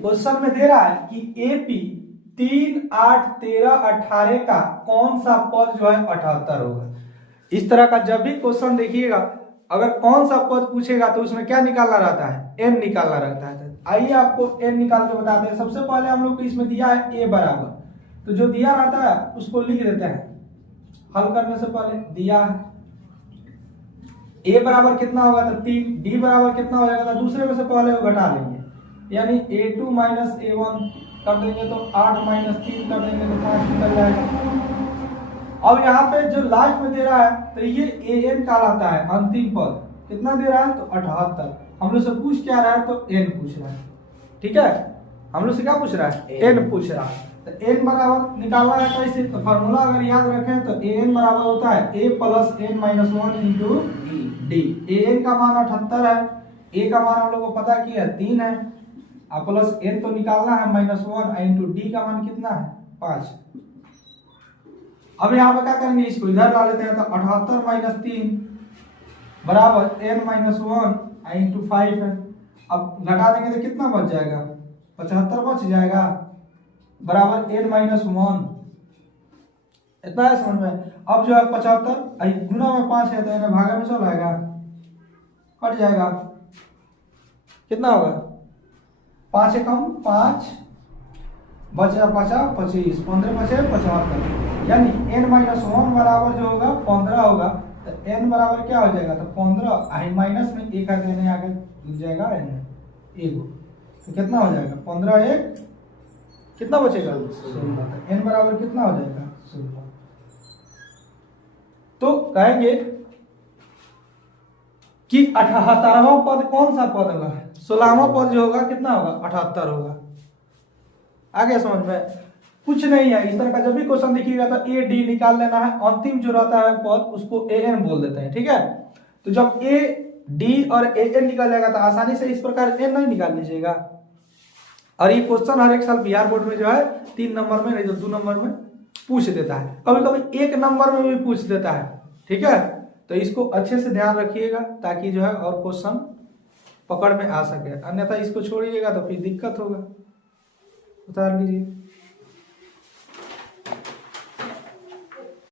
Question में दे रहा है कि एपी 3, 8, 13, 18 का कौन सा पद जो है 78 होगा। इस तरह का जब भी क्वेश्चन देखिएगा, अगर कौन सा पद पूछेगा तो उसमें क्या निकालना रहता है, एन निकालना रहता है। आइए आपको एन निकाल के बताते हैं। सबसे पहले हम लोग को इसमें दिया है ए बराबर, तो जो दिया रहता है उसको लिख देते हैं हल करने से पहले। दिया है ए बराबर कितना होगा तो 3, डी बराबर कितना हो जाएगा तो दूसरे में से पहले वो घटा लेंगे, यानी a2 माइनस a1 कर देंगे तो 8 माइनस 3 कर देंगे तो 5 निकल जाएगा। अब यहाँ पे जो लास्ट में दे रहा है तो ये an कहलाता है अंतिम पद। कितना दे रहा है तो 78। हम लोग से पूछ क्या रहा है तो n पूछ रहा है। ठीक है, हम लोग से क्या पूछ रहा है, n पूछ रहा है। तो n बराबर निकालना है कैसे, तो फॉर्मूला अगर याद रखें तो an बराबर होता है a plus n minus 1 into D. an का मान 78 है, a का मान हम लोग को पता किया 3 है, और प्लस n तो निकालना है माइनस 1 इंटू डी का मान कितना है 5। अब यहाँ पे क्या करेंगे, इसको इधर ला लेते हैं तो 78 माइनस 3 बराबर n माइनस 1 इंटू 5 है। अब घटा देंगे तो कितना बच जाएगा, 75 बच जाएगा बराबर n माइनस 1। इतना है समझ में। अब जो है 75 गुना में 5 है तो इन्हें भागा में चल आएगा, कट जाएगा, कितना होगा 5 से कम 5 बचा 25, 15 बचे 75, यानी n माइनस 1 बराबर जो होगा 15 होगा। तो n बराबर क्या हो जाएगा तो 15 माइनस में एक है तो आगे जुड़ जाएगा n एगो, तो कितना हो जाएगा 15 1 कितना बचेगा 16। तो n बराबर कितना हो जाएगा 16। तो कहेंगे कि 78वां पद कौन सा पद होगा, 16वां पद जो होगा कितना होगा 78 होगा। आगे समझ में कुछ नहीं है। इस तरह का जब भी क्वेश्चन देखिएगा तो ए डी निकाल लेना है, अंतिम जो रहता है पद उसको ए एन बोल देते हैं। ठीक है, तो जब ए डी और ए एन निकल जाएगा तो आसानी से इस प्रकार एन नहीं निकाल लीजिएगा। और ये क्वेश्चन हर एक साल बिहार बोर्ड में जो है 3 नंबर में नहीं तो 2 नंबर में पूछ देता है, कभी कभी 1 नंबर में भी पूछ देता है। ठीक है, तो इसको अच्छे से ध्यान रखिएगा ताकि जो है और क्वेश्चन पकड़ में आ सके, अन्यथा इसको छोड़िएगा तो फिर दिक्कत होगा। उतार लीजिए।